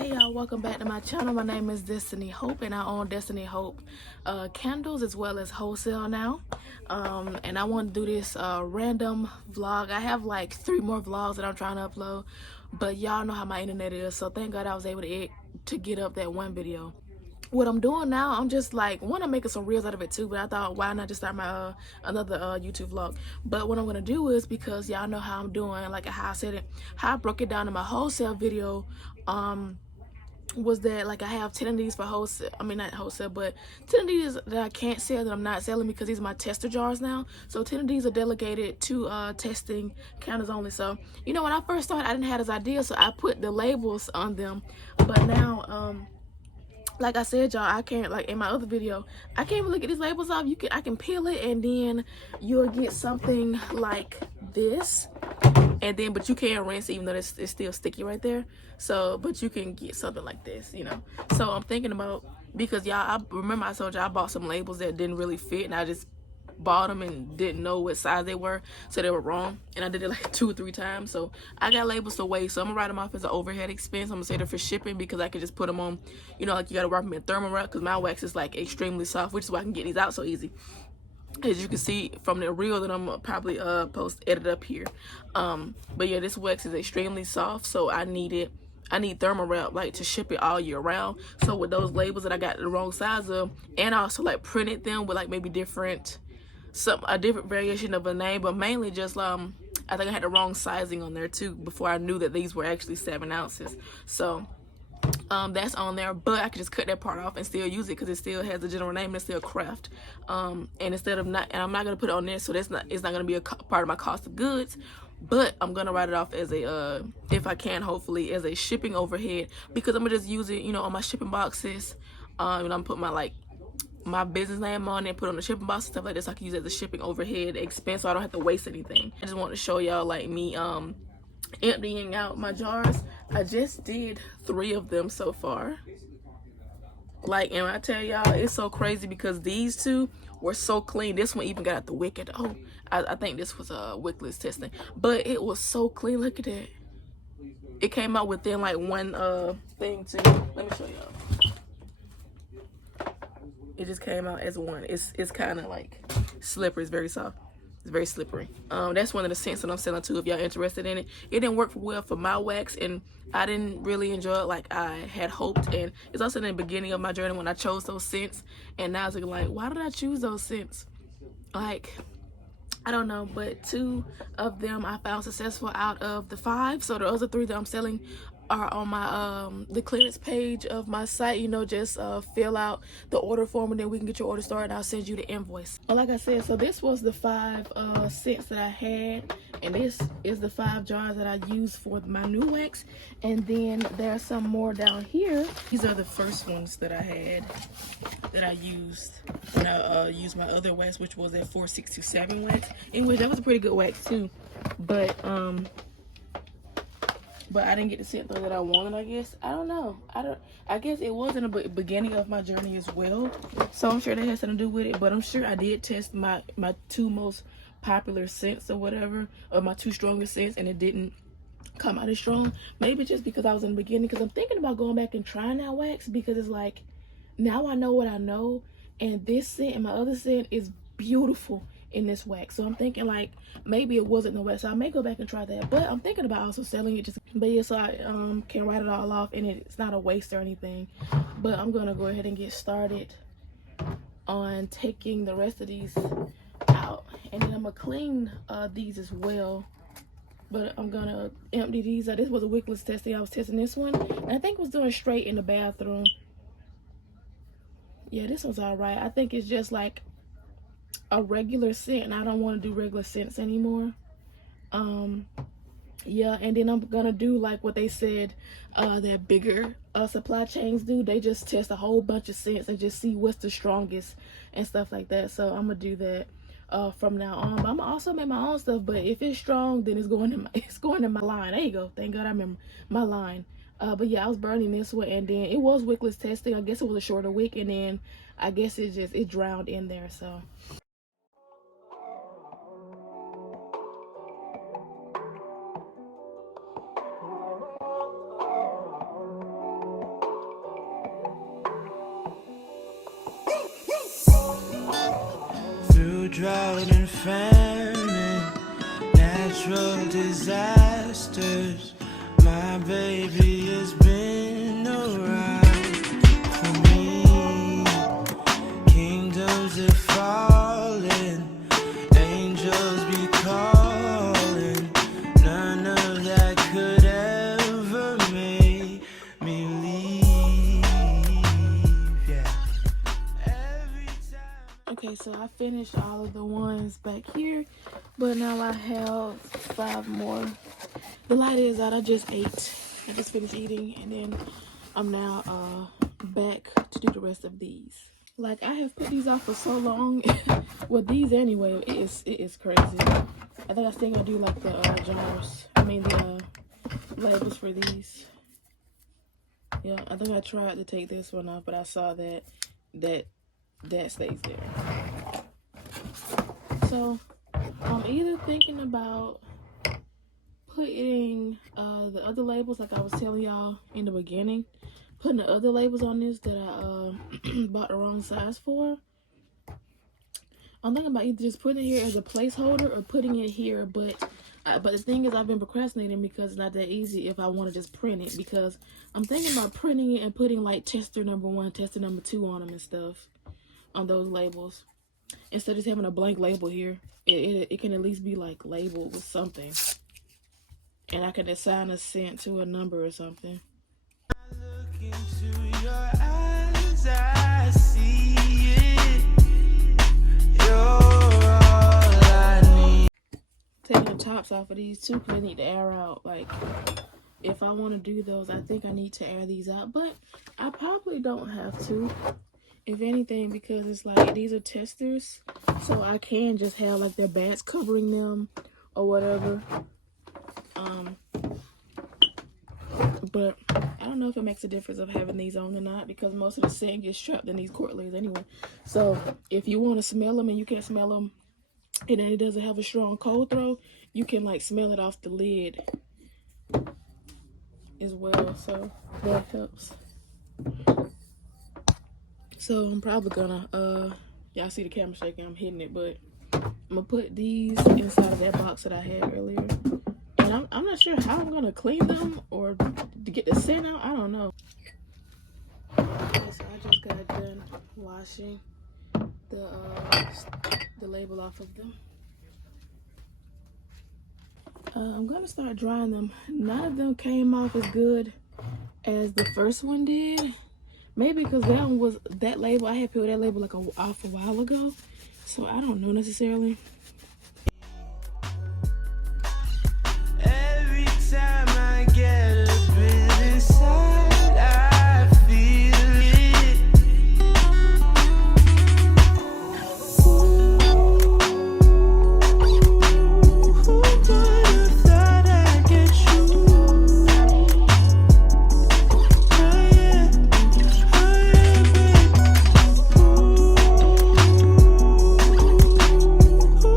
Hey y'all, welcome back to my channel. My name is Destiny Hope and I own Destiny Hope candles as well as wholesale now. And I want to do this random vlog. I have like 3 more vlogs that I'm trying to upload, but y'all know how my internet is, so thank God I was able to get up that one video. What I'm doing now, I'm just like, I'm making some reels out of it too, but I thought, why not just start my another YouTube vlog. But what I'm gonna do is, because y'all know how I'm doing, like how I said it, how I broke it down in my wholesale video, was that like I have 10 of these for wholesale. I mean, not wholesale, but 10 of these that I can't sell, that I'm not selling, because these are my tester jars now. So 10 of these are delegated to testing counters only. So you know, when I first started, I didn't have this idea, so I put the labels on them. But now like I said, y'all, I can't, like in my other video, I can't even look at these labels off. I can peel it, and then you'll get something like this, and then but you can't rinse it, even though it's still sticky right there. So but you can get something like this, you know. So I'm thinking about, because y'all, I remember I told y'all I bought some labels that didn't really fit, and I just bought them and didn't know what size they were, so they were wrong, and I did it like 2 or 3 times. So I got labels to waste, so I'm gonna write them off as an overhead expense. I'm gonna say they're for shipping, because I could just put them on, you know, like you gotta wrap them in thermal wrap, because my wax is like extremely soft, which is why I can get these out so easy, as you can see from the reel that I'm gonna probably post edit up here. But yeah, this wax is extremely soft, so I need thermal wrap like to ship it all year round. So with those labels that I got the wrong size of, and I also like printed them with like maybe a different variation of a name, but mainly just I think I had the wrong sizing on there too before I knew that these were actually 7 ounces. So that's on there, but I could just cut that part off and still use it, because it still has the general name and it's still craft. And instead of not, and I'm not gonna put it on there, so it's not gonna be a part of my cost of goods, but I'm gonna write it off as a if I can, hopefully, as a shipping overhead, because I'm gonna just use it, you know, on my shipping boxes. And I'm putting my business name on it, put on the shipping box and stuff like this, so I can use it as a shipping overhead expense, so I don't have to waste anything. I just want to show y'all like me emptying out my jars. I just did 3 of them so far. Like, and I tell y'all, it's so crazy, because these 2 were so clean. This one even got out the wick. I think this was a wickless testing, but it was so clean. Look at that. It came out within like one thing too. Let me show y'all. It just came out as one. It's kind of like slippery. It's very soft. It's very slippery. That's one of the scents that I'm selling too, if y'all interested in it. It didn't work well for my wax, and I didn't really enjoy it like I had hoped. And it's also in the beginning of my journey when I chose those scents, and now it's like, why did I choose those scents? Like, I don't know, but 2 of them I found successful out of the 5. So the other 3 that I'm selling are on my the clearance page of my site. You know, just fill out the order form, and then we can get your order started, and I'll send you the invoice. Well, like I said, so this was the 5 scents that I had, and this is the 5 jars that I used for my new wax. And then there's some more down here. These are the first ones that I had, that I used when I used my other wax, which was that 4627 wax. Anyway, that was a pretty good wax too, but I didn't get the scent though that I wanted, I guess. I don't know. I guess it was in the beginning of my journey as well, so I'm sure that has something to do with it. But I'm sure I did test my 2 most popular scents or whatever, or my 2 strongest scents, and it didn't come out as strong. Maybe just because I was in the beginning, because I'm thinking about going back and trying that wax, because it's like, now I know what I know, and this scent and my other scent is beautiful in this wax. So I'm thinking like, maybe it wasn't the wax, so I may go back and try that. But I'm thinking about also selling it, but yeah, so I can write it all off, and it's not a waste or anything. But I'm gonna go ahead and get started on taking the rest of these out, and then I'm gonna clean these as well. But I'm gonna empty these. This was a wickless testing. I was testing this one, and I think it was doing straight in the bathroom. Yeah, this one's all right. I think it's just like a regular scent, and I don't want to do regular scents anymore. Yeah, and then I'm gonna do like what they said that bigger supply chains do. They just test a whole bunch of scents and just see what's the strongest and stuff like that. So I'm gonna do that from now on. But I'm gonna also make my own stuff, but if it's strong, then it's going in my line. There you go. Thank God I remember my line. But yeah, I was burning this one, and then it was wickless testing. I guess it was a shorter wick, and then I guess it drowned in there. So drought and famine, natural disasters. My baby has been around for me. Kingdoms are falling, angels be calling. None of that could ever make me leave. Yeah. Every time. Okay, so I finished all of the ones back here, but now I have 5 more. The light is out. I just ate. I just finished eating, and then I'm now back to do the rest of these. Like, I have put these off for so long. Well, these anyway, it is crazy. I think I still gonna do like the jars. I mean the labels for these. Yeah, I think I tried to take this one off, but I saw that stays there. So I'm either thinking about putting the other labels, like I was telling y'all in the beginning, putting the other labels on this that I bought the wrong size for. I'm thinking about either just putting it here as a placeholder or putting it here, but the thing is, I've been procrastinating because it's not that easy if I want to just print it, because I'm thinking about printing it and putting like tester number 1, tester number 2 on them and stuff, on those labels, instead of just having a blank label here. It can at least be like labeled with something, and I can assign a cent to a number or something. Look into your eyes, I see it. You're all I need. Taking the tops off of these too, because I need to air out. Like, if I want to do those, I think I need to air these out, but I probably don't have to, if anything, because it's like these are testers, so I can just have like their bats covering them or whatever. But I don't know if it makes a difference of having these on or not, because most of the scent gets trapped in these cortlands anyway. So if you want to smell them and you can't smell them, and then it doesn't have a strong cold throw, you can like smell it off the lid as well, so that helps. So I'm probably gonna y'all see the camera shaking, I'm hitting it, but I'm gonna put these inside of that box that I had earlier, and I'm not sure how I'm gonna clean them or to get the scent out. I don't know. Okay, so I just got done washing the label off of them. I'm gonna start drying them. None of them came off as good as the first one did. Maybe because that label, I had peeled that label like off a while ago, so I don't know necessarily. Every time I get a bit inside, I feel it. Who would have thought I'd get you? Oh yeah, babe. Who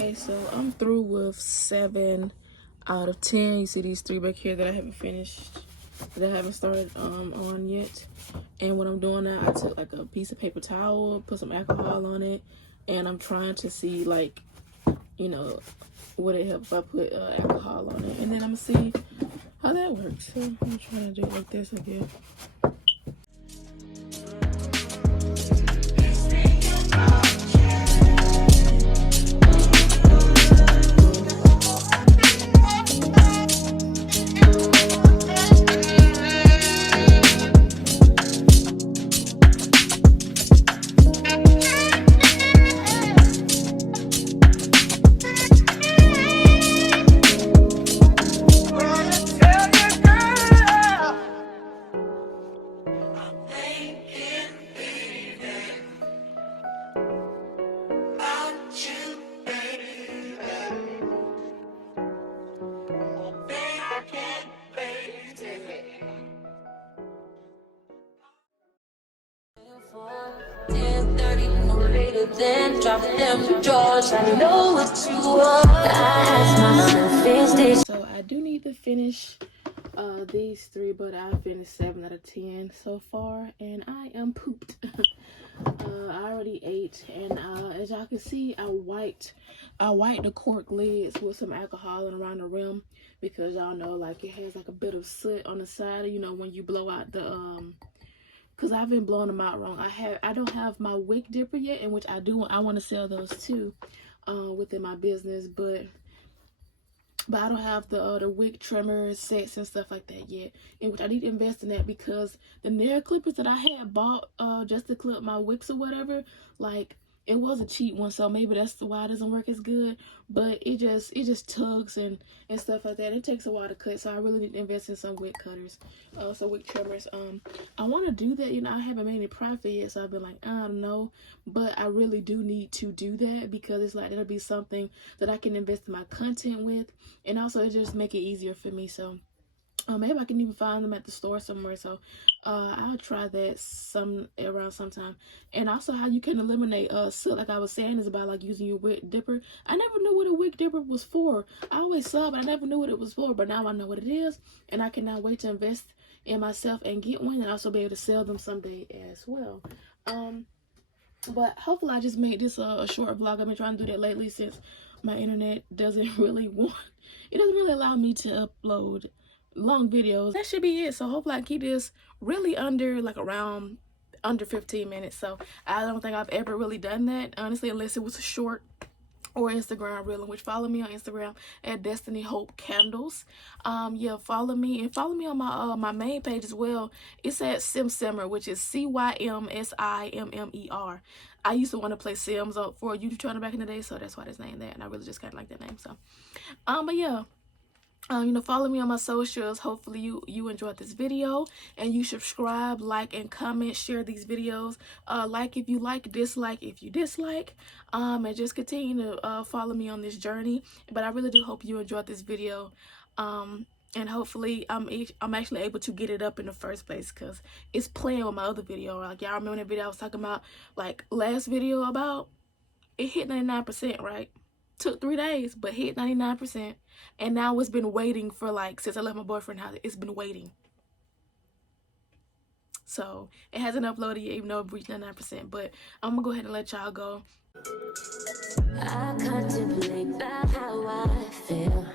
Okay, so I'm through with 7 out of 10. You see these 3 back here that I haven't finished, that I haven't started on yet. And what I'm doing now, I took like a piece of paper towel, put some alcohol on it, and I'm trying to see, like, you know, would it help if I put alcohol on it, and then I'm gonna see how that works. So I'm trying to do it like this again. Then drop them drawers. I know what you want. I ask myself, is this? So I do need to finish these 3, but I finished 7 out of 10 so far, and I am pooped. I already ate, and as y'all can see, I wiped the cork lids with some alcohol and around the rim, because y'all know, like, it has like a bit of soot on the side, you know, when you blow out the because I've been blowing them out wrong. I don't have my wick dipper yet, in which I want to sell those too within my business, but I don't have the wick trimmer sets and stuff like that yet, in which I need to invest in that, because the nail clippers that I had bought just to clip my wicks or whatever, like, it was a cheap one, so maybe that's why it doesn't work as good, but it just tugs and stuff like that. It takes a while to cut, so I really need to invest in some wick cutters, so wick trimmers. I want to do that, you know. I haven't made any profit yet, so I've been like, I don't know, but I really do need to do that, because it's like, it'll be something that I can invest in my content with, and also it just make it easier for me. So maybe I can even find them at the store somewhere, so I'll try that around sometime. And also, how you can eliminate soot, like I was saying, is about like using your wick dipper. I never knew what a wick dipper was for. I always saw, but I never knew what it was for, but now I know what it is, and I cannot wait to invest in myself and get one, and also be able to sell them someday as well. But hopefully I just made this a short vlog. I've been trying to do that lately, since my internet doesn't really allow me to upload long videos. That should be it. So hopefully I can keep this really under 15 minutes. So I don't think I've ever really done that, honestly, unless it was a short or Instagram reel, in which follow me on Instagram at Destinyhopeandco. Yeah, follow me, and follow me on my main page as well. It's at Simmer, which is CYMSIMMER. I used to want to play Sims for a YouTube channel back in the day, so that's why it's named that, and I really just kind of like that name. So but yeah, you know, follow me on my socials. Hopefully you enjoyed this video, and you subscribe, like, and comment, share these videos, like if you like, dislike if you dislike, and just continue to follow me on this journey. But I really do hope you enjoyed this video, and hopefully I'm actually able to get it up in the first place, because it's playing with my other video. Like, y'all remember that video I was talking about, like, last video, about it hit 99%, right? Took 3 days, but hit 99%, and now it's been waiting for, like, since I left my boyfriend's house, it's been waiting. So it hasn't uploaded yet, even though it reached 99%. But I'm gonna go ahead and let y'all go. I contemplate about how I feel.